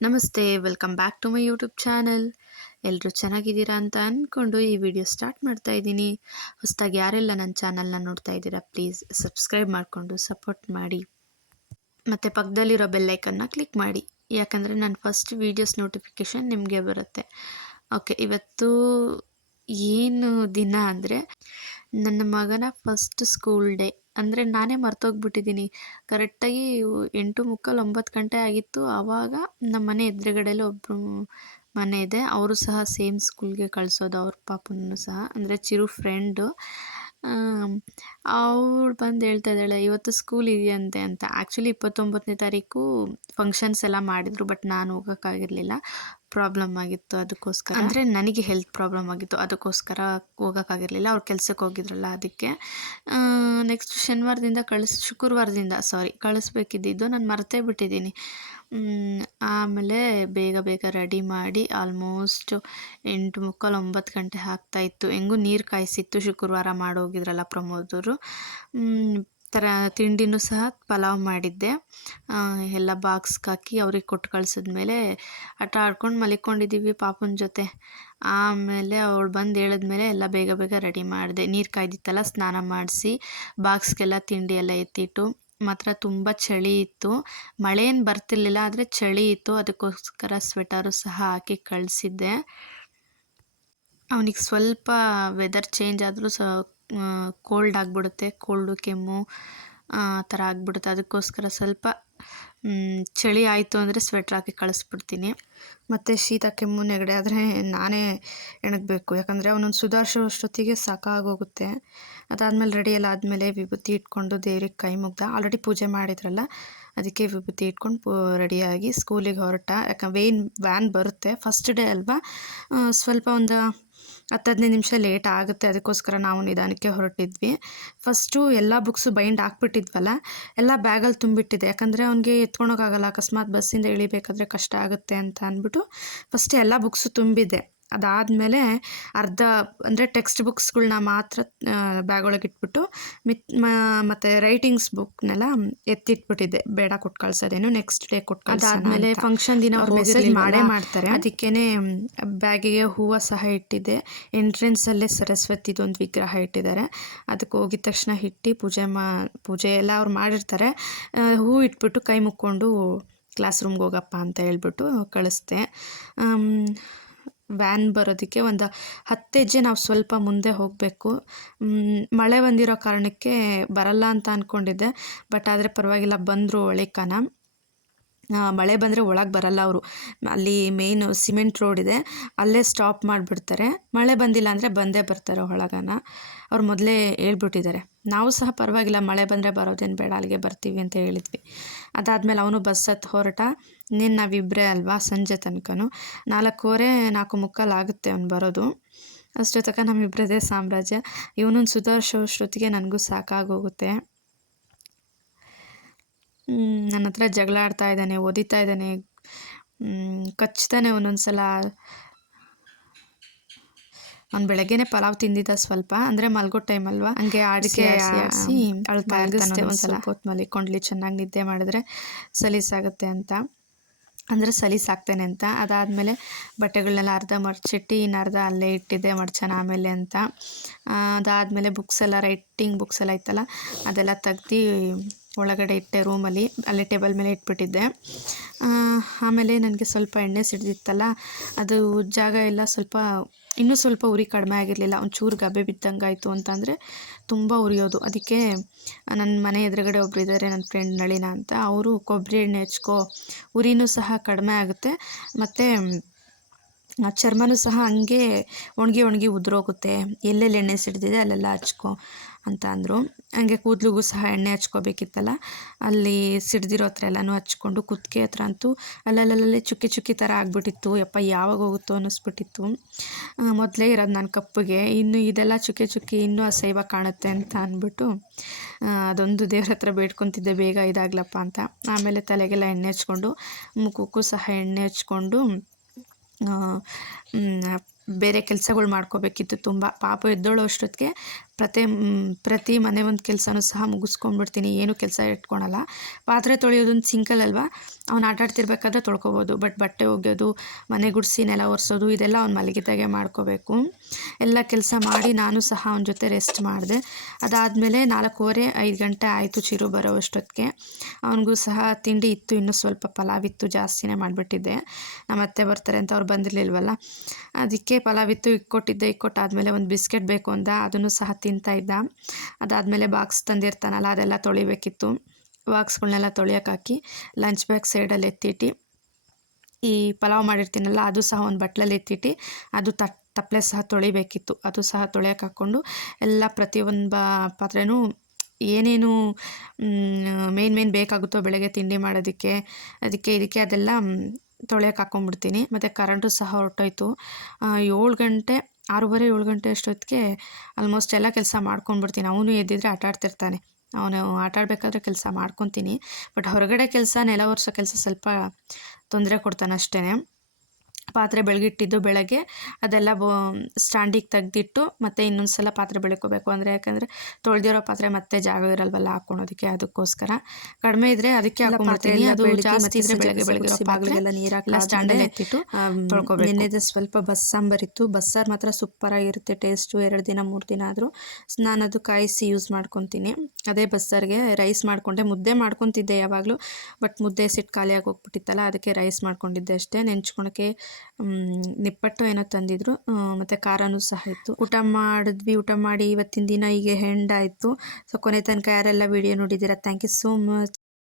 ನಮಸ್ತೆ, welcome back to my YouTube channel. ಎಲ್ಲರೂ ಚೆನ್ನಾಗಿದ್ದೀರಾ ಅಂತ ಅಂದ್ಕೊಂಡು ಈ ವಿಡಿಯೋ ಸ್ಟಾರ್ಟ್ ಮಾಡ್ತಾ ಇದ್ದೀನಿ. ಹೊಸದಾಗಿ ಯಾರೆಲ್ಲ ನನ್ನ ಚಾನಲ್ನ ನೋಡ್ತಾ ಇದ್ದೀರಾ ಪ್ಲೀಸ್ ಸಬ್ಸ್ಕ್ರೈಬ್ ಮಾಡಿಕೊಂಡು ಸಪೋರ್ಟ್ ಮಾಡಿ, ಮತ್ತು ಪಕ್ಕದಲ್ಲಿರೋ ಬೆಲ್ಲೈಕನ್ನ ಕ್ಲಿಕ್ ಮಾಡಿ, ಯಾಕಂದರೆ ನನ್ನ ಫಸ್ಟ್ ವೀಡಿಯೋಸ್ ನೋಟಿಫಿಕೇಷನ್ ನಿಮಗೆ ಬರುತ್ತೆ. ಓಕೆ, ಇವತ್ತು ಏನು ದಿನ ಅಂದರೆ ನನ್ನ ಮಗನ ಫಸ್ಟ್ ಸ್ಕೂಲ್ ಡೇ. ಅಂದರೆ ನಾನೇ ಮರ್ತೋಗ್ಬಿಟ್ಟಿದ್ದೀನಿ. ಕರೆಕ್ಟಾಗಿ 8:45 9 ಗಂಟೆ ಆಗಿತ್ತು. ಆವಾಗ ನಮ್ಮ ಮನೆ ಎದುರುಗಡೆಲಿ ಒಬ್ಬರು ಮನೆ ಇದೆ, ಅವರು ಸಹ ಸೇಮ್ ಸ್ಕೂಲ್ಗೆ ಕಳಿಸೋದು ಅವ್ರ ಪಾಪನೂ ಸಹ, ಅಂದರೆ ಚಿರು ಫ್ರೆಂಡು. ಅವಳು ಬಂದು ಹೇಳ್ತಾ ಇದ್ದಾಳೆ ಇವತ್ತು ಸ್ಕೂಲ್ ಇದೆಯಂತೆ ಅಂತ. ಆ್ಯಕ್ಚುಲಿ 29ನೇ ತಾರೀಕು ಫಂಕ್ಷನ್ಸ್ ಎಲ್ಲ ಮಾಡಿದರು, ಬಟ್ ನಾನು ಹೋಗೋಕ್ಕಾಗಿರಲಿಲ್ಲ, ಪ್ರಾಬ್ಲಮ್ ಆಗಿತ್ತು ಅದಕ್ಕೋಸ್ಕರ. ಅಂದರೆ ನನಗೆ ಹೆಲ್ತ್ ಪ್ರಾಬ್ಲಮ್ ಆಗಿತ್ತು, ಅದಕ್ಕೋಸ್ಕರ ಹೋಗೋಕ್ಕಾಗಿರಲಿಲ್ಲ. ಅವ್ರು ಕೆಲಸಕ್ಕೆ ಹೋಗಿದ್ರಲ್ಲ ಅದಕ್ಕೆ. ನೆಕ್ಸ್ಟ್ ಶುಕ್ರವಾರದಿಂದ ಕಳಿಸ್ಬೇಕಿದ್ದಿದ್ದು, ನಾನು ಮರ್ತೇ ಬಿಟ್ಟಿದ್ದೀನಿ. ಆಮೇಲೆ ಬೇಗ ರೆಡಿ ಮಾಡಿ ಆಲ್ಮೋಸ್ಟ್ 8:45 9 ಗಂಟೆ ಆಗ್ತಾಯಿತ್ತು. ಹೆಂಗೂ ನೀರು ಕಾಯಿಸಿತ್ತು, ಶುಕ್ರವಾರ ಮಾಡೋಗಿದ್ರಲ್ಲ ಪ್ರಮೋದರು. ತಿಂಡಿನೂ ಸಹ ಪಲಾವ್ ಮಾಡಿದ್ದೆ. ಎಲ್ಲ ಬಾಕ್ಸ್ಗೆ ಹಾಕಿ ಅವ್ರಿಗೆ ಕೊಟ್ಟು ಕಳಿಸಿದ್ಮೇಲೆ ಆಟ ಆಡ್ಕೊಂಡು ಮಲ್ಕೊಂಡಿದ್ದೀವಿ ಪಾಪನ ಜೊತೆ. ಆಮೇಲೆ ಅವಳು ಬಂದು ಹೇಳಿದ್ಮೇಲೆ ಎಲ್ಲ ಬೇಗ ರೆಡಿ ಮಾಡಿದೆ. ನೀರು ಕಾಯ್ದಿತ್ತಲ್ಲ, ಸ್ನಾನ ಮಾಡಿಸಿ ಬಾಕ್ಸ್ಗೆಲ್ಲ ತಿಂಡಿ ಎಲ್ಲ ಎತ್ತಿಟ್ಟು. ಮಾತ್ರ ತುಂಬ ಚಳಿ ಇತ್ತು, ಮಳೆ ಏನು ಬರ್ತಿರ್ಲಿಲ್ಲ, ಆದರೆ ಚಳಿ ಇತ್ತು. ಅದಕ್ಕೋಸ್ಕರ ಸ್ವೆಟರು ಸಹ ಹಾಕಿ ಕಳಿಸಿದ್ದೆ. ಅವನಿಗೆ ಸ್ವಲ್ಪ ವೆದರ್ ಚೇಂಜ್ ಆದರೂ ಕೋಲ್ಡ್ ಆಗಿಬಿಡುತ್ತೆ, ಕೋಲ್ಡು ಕೆಮ್ಮು ಆ ಥರ ಆಗಿಬಿಡುತ್ತೆ. ಅದಕ್ಕೋಸ್ಕರ ಸ್ವಲ್ಪ ಚಳಿ ಆಯಿತು ಅಂದರೆ ಸ್ವೆಟ್ರ್ ಹಾಕಿ ಕಳಿಸ್ಬಿಡ್ತೀನಿ. ಮತ್ತು ಶೀತ ಕೆಮ್ಮು ನೆಗಡಿ ಆದರೆ ನಾನೇ ಎಣಗಬೇಕು, ಯಾಕಂದರೆ ಅವನೊಂದು ಸುಧಾರಿಸೋ ಅಷ್ಟೊತ್ತಿಗೆ ಸಾಕಾಗೋಗುತ್ತೆ. ಅದಾದಮೇಲೆ ರೆಡಿ ಎಲ್ಲ ಆದಮೇಲೆ ವಿಭೂತಿ ಇಟ್ಕೊಂಡು ದೇವ್ರಿಗೆ ಕೈ ಮುಗ್ದ. ಆಲ್ರೆಡಿ ಪೂಜೆ ಮಾಡಿದ್ರಲ್ಲ, ಅದಕ್ಕೆ ವಿಭೂತಿ ಇಟ್ಕೊಂಡು ರೆಡಿಯಾಗಿ ಸ್ಕೂಲಿಗೆ ಹೊರಟ. ಯಾಕಂದ್ರೆ ವ್ಯಾನ್ ಬರುತ್ತೆ, ಫಸ್ಟ್ ಡೇ ಅಲ್ವಾ, ಸ್ವಲ್ಪ ಒಂದು 10-15 ನಿಮಿಷ ಲೇಟ್ ಆಗುತ್ತೆ. ಅದಕ್ಕೋಸ್ಕರ ನಾವು ನಿಧಾನಕ್ಕೆ ಹೊರಟಿದ್ವಿ. ಫಸ್ಟು ಎಲ್ಲ ಬುಕ್ಸು ಬೈಂಡ್ ಹಾಕ್ಬಿಟ್ಟಿದ್ವಲ್ಲ, ಎಲ್ಲ ಬ್ಯಾಗಲ್ಲಿ ತುಂಬಿಟ್ಟಿದೆ. ಯಾಕಂದರೆ ಅವ್ನಿಗೆ ಎತ್ಕೊಳೋಕ್ಕಾಗಲ್ಲ, ಅಕಸ್ಮಾತ್ ಬಸ್ಸಿಂದ ಇಳಿಬೇಕಾದ್ರೆ ಕಷ್ಟ ಆಗುತ್ತೆ ಅಂತ ಅಂದ್ಬಿಟ್ಟು ಫಸ್ಟ್ ಎಲ್ಲ ಬುಕ್ಸು ತುಂಬಿದೆ. ಅದಾದಮೇಲೆ ಅರ್ಧ ಅಂದರೆ ಟೆಕ್ಸ್ಟ್ ಬುಕ್ಸ್ಗಳ್ನ ಮಾತ್ರ ಬ್ಯಾಗ್ ಇಟ್ಬಿಟ್ಟು ಮತ್ತು ರೈಟಿಂಗ್ಸ್ ಬುಕ್ನೆಲ್ಲ ಎತ್ತಿಟ್ಬಿಟ್ಟಿದ್ದೆ, ಬೇಡ ಕೊಟ್ಟು ಕಳ್ಸೋದೇನು, ನೆಕ್ಸ್ಟ್ ಡೇ ಕೊಟ್ಟು ಅದಾದಮೇಲೆ ಫಂಕ್ಷನ್ ದಿನ ಅವ್ರು ಮೆಸೇಜ್ ಮಾಡೇ ಮಾಡ್ತಾರೆ. ಅದಕ್ಕೇ ಬ್ಯಾಗಿಗೆ ಹೂವು ಸಹ ಇಟ್ಟಿದ್ದೆ. ಎಂಟ್ರೆನ್ಸಲ್ಲೇ ಸರಸ್ವತಿದೊಂದು ವಿಗ್ರಹ ಇಟ್ಟಿದ್ದಾರೆ, ಅದಕ್ಕೆ ಹೋಗಿದ ತಕ್ಷಣ ಇಟ್ಟು ಪೂಜೆ ಎಲ್ಲ ಅವ್ರು ಮಾಡಿರ್ತಾರೆ. ಹೂ ಇಟ್ಬಿಟ್ಟು ಕೈ ಮುಕ್ಕೊಂಡು ಕ್ಲಾಸ್ ರೂಮ್ಗೆ ಹೋಗಪ್ಪ ಅಂತ ಹೇಳ್ಬಿಟ್ಟು ಕಳಿಸ್ದೆ. ವ್ಯಾನ್ ಬರೋದಕ್ಕೆ ಒಂದು 10 ಹೆಜ್ಜೆ ನಾವು ಸ್ವಲ್ಪ ಮುಂದೆ ಹೋಗಬೇಕು. ಮಳೆ ಬಂದಿರೋ ಕಾರಣಕ್ಕೆ ಬರಲ್ಲ ಅಂತ ಅಂದ್ಕೊಂಡಿದ್ದೆ, ಬಟ್ ಆದರೆ ಪರವಾಗಿಲ್ಲ, ಬಂದರು ಒಳಿಕನ. ಮಳೆ ಬಂದರೆ ಒಳಗೆ ಬರಲ್ಲ ಅವರು, ಅಲ್ಲಿ ಮೇಯ್ನ್ ಸಿಮೆಂಟ್ ರೋಡ್ ಇದೆ, ಅಲ್ಲೇ ಸ್ಟಾಪ್ ಮಾಡಿಬಿಡ್ತಾರೆ. ಮಳೆ ಬಂದಿಲ್ಲ ಅಂದರೆ ಬಂದೇ ಬರ್ತಾರೆ ಒಳಗನ. ಅವ್ರು ಮೊದಲೇ ಹೇಳ್ಬಿಟ್ಟಿದ್ದಾರೆ. ನಾವು ಸಹ ಪರವಾಗಿಲ್ಲ, ಮಳೆ ಬಂದರೆ ಬರೋದೇನು ಬೇಡ, ಅಲ್ಲಿಗೆ ಬರ್ತೀವಿ ಅಂತ ಹೇಳಿದ್ವಿ. ಅದಾದಮೇಲೆ ಅವನು ಬಸ್ ಹತ್ತಿ ಹೊರಟ. ನಾವಿಬ್ಬರೇ ಅಲ್ವಾ, ಸಂಜೆ ತನಕನೂ 4:15 4:45 ಆಗುತ್ತೆ ಅವ್ನು ಬರೋದು. ಅಷ್ಟೇ ತನಕ ನಮ್ಮಿಬ್ಬರದೇ ಸಾಮ್ರಾಜ್ಯ. ಇವನನ್ನು ಸುಧಾರಿಸೋ ಅಷ್ಟೊತ್ತಿಗೆ ನನಗೂ ಸಾಕಾಗೋಗುತ್ತೆ. ನನ್ನ ಹತ್ರ ಜಗಳ ಆಡ್ತಾ ಇದ್ದಾನೆ, ಒದಿತಾ ಇದ್ದಾನೆ, ಕಚ್ತಾನೆ ಒಂದೊಂದು ಸಲ. ಅವ್ನು ಬೆಳಗ್ಗೆನೇ ಪಲಾವ್ ತಿಂದಿದ್ದ ಸ್ವಲ್ಪ, ಅಂದರೆ ಮಲ್ಗೋ ಟೈಮ್ ಅಲ್ವಾ, ಹಂಗೆ ಆಡಿಸಿ ಅಳ್ತಾ ಇರ್ತಾನೆ. ಒಂದು ಸ್ವಲ್ಪ ಹೊತ್ತು ಮಲಿಕೊಂಡ್ಲಿ, ಚೆನ್ನಾಗಿ ನಿದ್ದೆ ಮಾಡಿದ್ರೆ ಸಲೀಸಾಗುತ್ತೆ ಅಂತ, ಅಂದರೆ ಸಲೀಸಾಗ್ತೇನೆ ಅಂತ. ಅದಾದಮೇಲೆ ಬಟ್ಟೆಗಳನ್ನೆಲ್ಲ ಅರ್ಧ ಮಡ್ಚಿಟ್ಟು ಇನ್ನು ಅರ್ಧ ಅಲ್ಲೇ ಇಟ್ಟಿದ್ದೆ ಮಡ್ಚೋಣ ಆಮೇಲೆ ಅಂತ. ಅದಾದಮೇಲೆ ಬುಕ್ಸ್ ಎಲ್ಲ, ರೈಟಿಂಗ್ ಬುಕ್ಸ್ ಎಲ್ಲ ಇತ್ತಲ್ಲ, ಅದೆಲ್ಲ ತೆಗ್ದು ಒಳಗಡೆ ಇಟ್ಟೆ ರೂಮಲ್ಲಿ, ಅಲ್ಲೇ ಟೇಬಲ್ ಮೇಲೆ ಇಟ್ಬಿಟ್ಟಿದ್ದೆ. ಆಮೇಲೆ ನನಗೆ ಸ್ವಲ್ಪ ಎಣ್ಣೆ ಸಿಡ್ದಿತ್ತಲ್ಲ, ಅದು ಜಾಗ ಎಲ್ಲ ಇನ್ನೂ ಸ್ವಲ್ಪ ಉರಿ ಕಡಿಮೆ ಆಗಿರಲಿಲ್ಲ, ಒಂಚೂರು ಗಬ್ಬೆ ಬಿದ್ದಂಗೆ ಆಯಿತು ಅಂತಂದರೆ ತುಂಬ ಉರಿಯೋದು. ಅದಕ್ಕೆ ನನ್ನ ಮನೆ ಎದುರುಗಡೆ ಒಬ್ರು ಇದ್ದಾರೆ, ನನ್ನ ಫ್ರೆಂಡ್ ನಳಿನ ಅಂತ, ಅವರು ಕೊಬ್ಬರಿ ಎಣ್ಣೆ ಹಚ್ಕೋ, ಉರಿನೂ ಸಹ ಕಡಿಮೆ ಆಗುತ್ತೆ, ಮತ್ತು ಚರ್ಮನೂ ಸಹ ಹಂಗೆ ಒಣಗಿ ಉದುರೋಗುತ್ತೆ, ಎಲ್ಲೆಲ್ಲಿ ಎಣ್ಣೆ ಸಿಡ್ದಿದೆ ಅಲ್ಲೆಲ್ಲ ಹಚ್ಕೊ ಅಂತ ಅಂದರು. ಹಂಗೆ ಕೂದಲಿಗೂ ಸಹ ಎಣ್ಣೆ ಹಚ್ಕೋಬೇಕಿತ್ತಲ್ಲ, ಅಲ್ಲಿ ಸಿಡ್ದಿರೋ ಹತ್ರ ಎಲ್ಲನೂ ಹಚ್ಕೊಂಡು, ಕುತ್ತಿಗೆ ಹತ್ರ ಅಂತೂ ಅಲ್ಲಲ್ಲೇ ಚುಕ್ಕಿ ಥರ ಆಗಿಬಿಟ್ಟಿತ್ತು. ಯಪ್ಪ ಯಾವಾಗ ಹೋಗುತ್ತೋ ಅನ್ನಿಸ್ಬಿಟ್ಟಿತ್ತು. ಮೊದಲೇ ಇರೋದು ನಾನು ಕಪ್ಪಗೆ, ಇನ್ನು ಇದೆಲ್ಲ ಚುಕ್ಕಿ ಇನ್ನೂ ಅಸಹ್ಯವಾಗಿ ಕಾಣುತ್ತೆ ಅಂತ ಅಂದ್ಬಿಟ್ಟು ಅದೊಂದು ದೇವ್ರ ಹತ್ರ ಬೇಡ್ಕೊತಿದ್ದೆ, ಬೇಗ ಇದಾಗ್ಲಪ್ಪ ಅಂತ. ಆಮೇಲೆ ತಲೆಗೆಲ್ಲ ಎಣ್ಣೆ ಹಚ್ಕೊಂಡು, ಮುಖಕ್ಕೂ ಸಹ ಎಣ್ಣೆ ಹಚ್ಕೊಂಡು ಬೇರೆ ಕೆಲಸಗಳು ಮಾಡ್ಕೋಬೇಕಿತ್ತು ತುಂಬ. ಪಾಪ ಎದ್ದೋಳೋ ಅಷ್ಟೊತ್ತಿಗೆ ಪ್ರತಿ ಮನೆ ಒಂದು ಕೆಲಸನೂ ಸಹ ಮುಗಿಸ್ಕೊಂಡ್ಬಿಡ್ತೀನಿ, ಏನು ಕೆಲಸ ಇಟ್ಕೊಳಲ್ಲ. ಪಾತ್ರೆ ತೊಳೆಯೋದೊಂದು ಸಿಂಕಲ್ ಅವ್ನು ಆಟಾಡ್ತಿರ್ಬೇಕಾದ್ರೆ ತೊಳ್ಕೊಬೋದು. ಬಟ್ ಬಟ್ಟೆ ಒಗೆಯೋದು, ಮನೆ ಗುಡಿಸಿ ನೆಲ ಒರೆಸೋದು ಇದೆಲ್ಲ ಅವ್ನು ಮಲಗಿದ್ದಾಗೆ ಮಾಡ್ಕೋಬೇಕು. ಎಲ್ಲ ಕೆಲಸ ಮಾಡಿ ನಾನು ಸಹ ಅವನ ಜೊತೆ ರೆಸ್ಟ್ ಮಾಡಿದೆ. ಅದಾದಮೇಲೆ 4:15 5 ಗಂಟೆ ಆಯಿತು ಚಿರು ಬರೋ ಅಷ್ಟೊತ್ತಿಗೆ. ಅವನಿಗೂ ಸಹ ತಿಂಡಿ ಇತ್ತು, ಇನ್ನೂ ಸ್ವಲ್ಪ ಪಲಾವಿತ್ತು, ಜಾಸ್ತಿನೇ ಮಾಡಿಬಿಟ್ಟಿದ್ದೆ. ನಮ್ಮ ಅತ್ತೆ ಬರ್ತಾರೆ ಅಂತ ಅವ್ರು ಬಂದಿರಲಿಲ್ವಲ್ಲ, ಅದಕ್ಕೆ ಪಲಾವಿತ್ತು ಇಕ್ಕೊಟ್ಟಾದಮೇಲೆ ಒಂದು ಬಿಸ್ಕೆಟ್ ಬೇಕು ಅಂದ, ಅದನ್ನು ಸಹ ತಿಂತಾಯಿದ್ದ. ಅದಾದಮೇಲೆ ಬಾಕ್ಸ್ ತಂದಿರ್ತಾನಲ್ಲ ಅದೆಲ್ಲ ತೊಳಿಬೇಕಿತ್ತು. ಬಾಕ್ಸ್ಗಳನ್ನೆಲ್ಲ ತೊಳೆಯೋಕ್ಕಾಕಿ ಲಂಚ್ ಬ್ಯಾಗ್ ಸೈಡಲ್ಲಿ ಎತ್ತಿಟ್ಟು, ಈ ಪಲಾವ್ ಮಾಡಿರ್ತೀನಲ್ಲ ಅದು ಸಹ ಒಂದು ಬಟ್ಲಲ್ಲಿ ಎತ್ತಿಟ್ಟು, ಅದು ತಪ್ಪಲೆ ಸಹ ತೊಳಿಬೇಕಿತ್ತು, ಅದು ಸಹ ತೊಳೆಯೋಕೆ ಹಾಕ್ಕೊಂಡು ಎಲ್ಲ ಪ್ರತಿಯೊಂದು ಪಾತ್ರೆನೂ ಏನೇನು ಮೇನ್ ಬೇಕಾಗುತ್ತೋ ಬೆಳಗ್ಗೆ ತಿಂಡಿ ಮಾಡೋದಕ್ಕೆ ಇದಕ್ಕೆ ಅದೆಲ್ಲ ತೊಳೆಯೋಕೆ ಹಾಕ್ಕೊಂಡ್ಬಿಡ್ತೀನಿ. ಮತ್ತು ಕರೆಂಟು ಸಹ ಹೊರಟೋಯ್ತು. 7 ಗಂಟೆ 6:30 7 ಗಂಟೆ ಅಷ್ಟೊತ್ತಿಗೆ ಆಲ್ಮೋಸ್ಟ್ ಎಲ್ಲ ಕೆಲಸ ಮಾಡ್ಕೊಂಡ್ಬಿಡ್ತೀನಿ. ಅವನು ಎದ್ದಿದ್ರೆ ಆಟಾಡ್ತಿರ್ತಾನೆ, ಅವನು ಆಟಾಡಬೇಕಾದ್ರೆ ಕೆಲಸ ಮಾಡ್ಕೊತೀನಿ. ಬಟ್ ಹೊರಗಡೆ ಕೆಲಸ, ನೆಲ ಒರೆಸೋ ಕೆಲಸ ಸ್ವಲ್ಪ ತೊಂದರೆ ಕೊಡ್ತಾನೆ ಅಷ್ಟೇ. ಪಾತ್ರೆ ಬೆಳಗಿಟ್ಟಿದ್ದು ಬೆಳಗ್ಗೆ ಅದೆಲ್ಲ ಸ್ಟ್ಯಾಂಡಿಗೆ ತೆಗೆದಿಟ್ಟು ಮತ್ತೆ ಇನ್ನೊಂದು ಸಲ ಪಾತ್ರೆ ಬೆಳ್ಕೋಬೇಕು. ಯಾಕಂದರೆ ತೊಳೆದಿರೋ ಪಾತ್ರೆ ಮತ್ತೆ ಜಾಗ ಇರಲ್ವಲ್ಲ ಹಾಕ್ಕೊಳೋದಕ್ಕೆ, ಅದಕ್ಕೋಸ್ಕರ ಕಡಿಮೆ ಇದ್ದರೆ ಅದಕ್ಕೆ ಹಾಕ್ಕೊಂಡ್ಬಿಡ್ತೀನಿ. ಅದು ಜಾಸ್ತಿ ಇದ್ದರೆ ಬೆಳಗ್ಗೆ ಬೆಳಗಿರೋ ಪಾತ್ರೆಗೆಲ್ಲ ನೀರು ಹಾಕಿ ಸ್ಟ್ಯಾಂಡಲ್ಲಿ ಎತ್ತಿಟ್ಟು ತೊಳ್ಕೊಬೇಕು. ನಿನ್ನೆದು ಸ್ವಲ್ಪ ಬಸ್ಸಾಂಬರಿತ್ತು. ಬಸ್ಸಾರು ಮಾತ್ರ ಸೂಪರಾಗಿರುತ್ತೆ ಟೇಸ್ಟು. 2 ದಿನ 3 ದಿನ ಆದರೂ ನಾನು ಅದು ಕಾಯಿಸಿ ಯೂಸ್ ಮಾಡ್ಕೊತೀನಿ. ಅದೇ ಬಸ್ಸಾರಿಗೆ ರೈಸ್ ಮಾಡಿಕೊಂಡೆ, ಮುದ್ದೆ ಮಾಡ್ಕೊತಿದ್ದೆ ಯಾವಾಗಲೂ. ಬಟ್ ಮುದ್ದೆ ಸಿಟ್ಟು ಖಾಲಿಯಾಗಿ ಹೋಗ್ಬಿಟ್ಟಿತ್ತಲ್ಲ, ಅದಕ್ಕೆ ರೈಸ್ ಮಾಡ್ಕೊಂಡಿದ್ದೆ ಅಷ್ಟೇ. ನೆಂಚ್ಕೊಳಕ್ಕೆ ನಿಪ್ಪಟ್ಟು ಏನೋ ತಂದಿದ್ರು, ಮತ್ತು ಖಾರನೂ ಸಹ ಇತ್ತು. ಊಟ ಮಾಡಿ ಇವತ್ತಿನ ದಿನ ಹೀಗೆ ಹೆಂಡ್ ಆಯಿತು. ಸೊ ಕೊನೆ ತನಕ ಯಾರೆಲ್ಲ ವಿಡಿಯೋ ನೋಡಿದ್ದೀರಾ, ಥ್ಯಾಂಕ್ ಯು ಸೋ ಮಚ್.